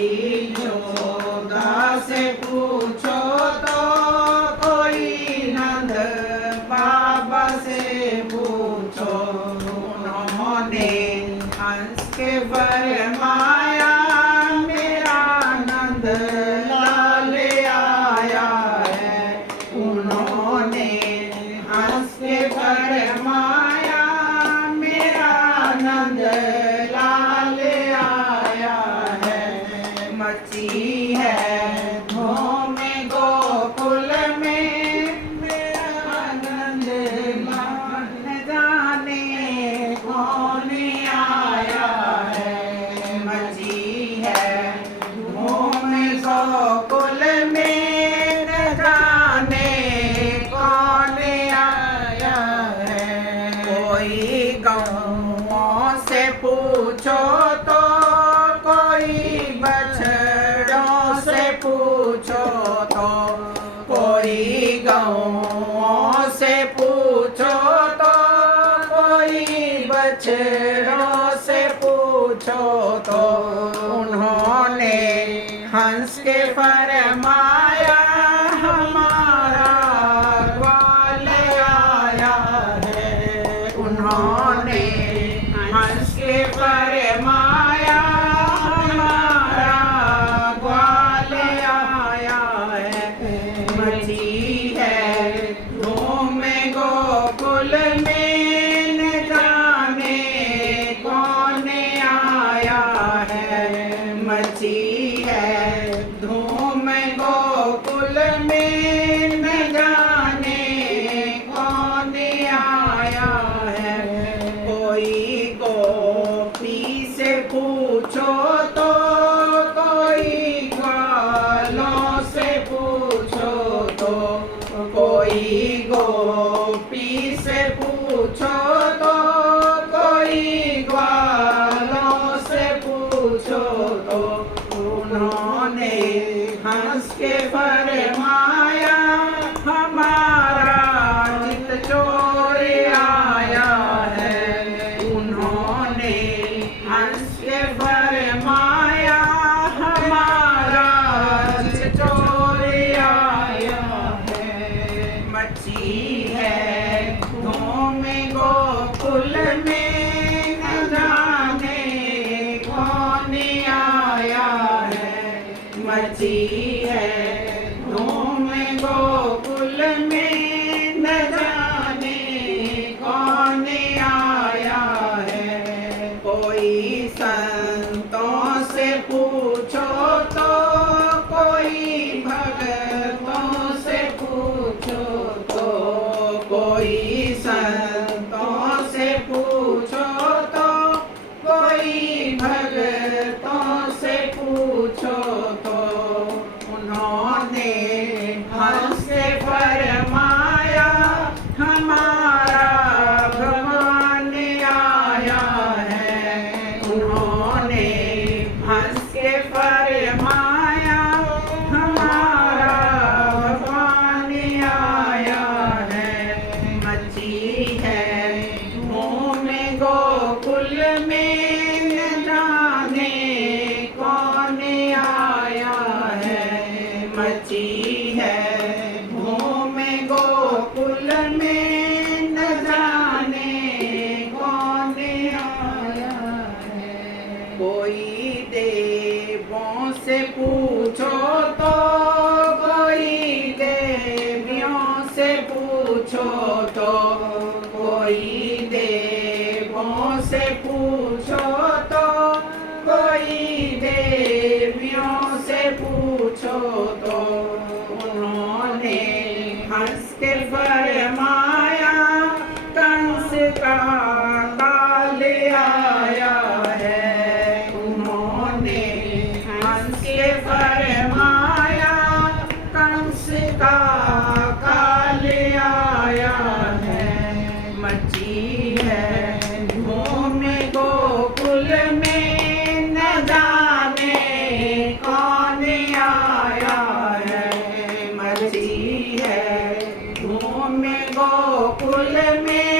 यशोदा से पूछो तो, कोई नंद बाबा से पूछो। उन्होंने हंस के फरमाया, मेरा नंद लाल आया है। उन्होंने हंस के फरमाया, मेरा नंद लाल आया है। मची है धूम गोकुल में, मेरा नंद लाल जाने कौन आया है। मची है धूम गोकुल में, न जाने कौन आया है। कोई गौओं से पूछो तो, कोई बछड़ों से पूछो तो, कोई गौओं से पूछो तो, कोई बछड़ों से पूछो तो। उन्होंने हंस के फरमाया, हमारा ग्वाल आया है। उन्होंने हंस के फरमाया, हमारा ग्वाल आया है। मची है धूम गोकुल में, न जाने कौन आया है। मची है धूम गोकुल में, न जाने कौन आया है। कोई गोपी से पूछो तो, कोई ग्वालों से पूछो तो, कोई गोपी से पूछो तो, कोई ग्वालों से पूछो तो। उन्होंने हंस के फरमाया, हमारा चित चोर आया है। उन्होंने हंस के फरमाया, हमारा चित चोर आया है। मची है धूम गोकुल में, न जाने कौन आया है। मची है धूम गोकुल में, न जाने कौन आया है। कोई संतों से पूछो तो, कोई भगतों से पूछो तो, कोई संतों से पूछो तो, कोई भगतों से पूछो तो। उन्होंने हंस के फरमाया, हमारा भगवान आया है। उन्होंने हंस के फरमाया, हमारा भगवान आया है। मची है धूम गोकुल में, न जाने कौन आया है। मची है धूम गोकुल में, न जाने कौन आया है। कोई देवों से पूछो तो, कोई देवियों से पूछो तो, कोई देवों से पूछो तो, कोई देवियों से पूछो तो। उन्होंने हंस के फरमाया, कंस का काल आया है। उन्होंने हंस के फरमाया, कंस का काल आया है। मची है धूम गोकुल में, न जाने कौन आया है। मची है धूम गोकुल में,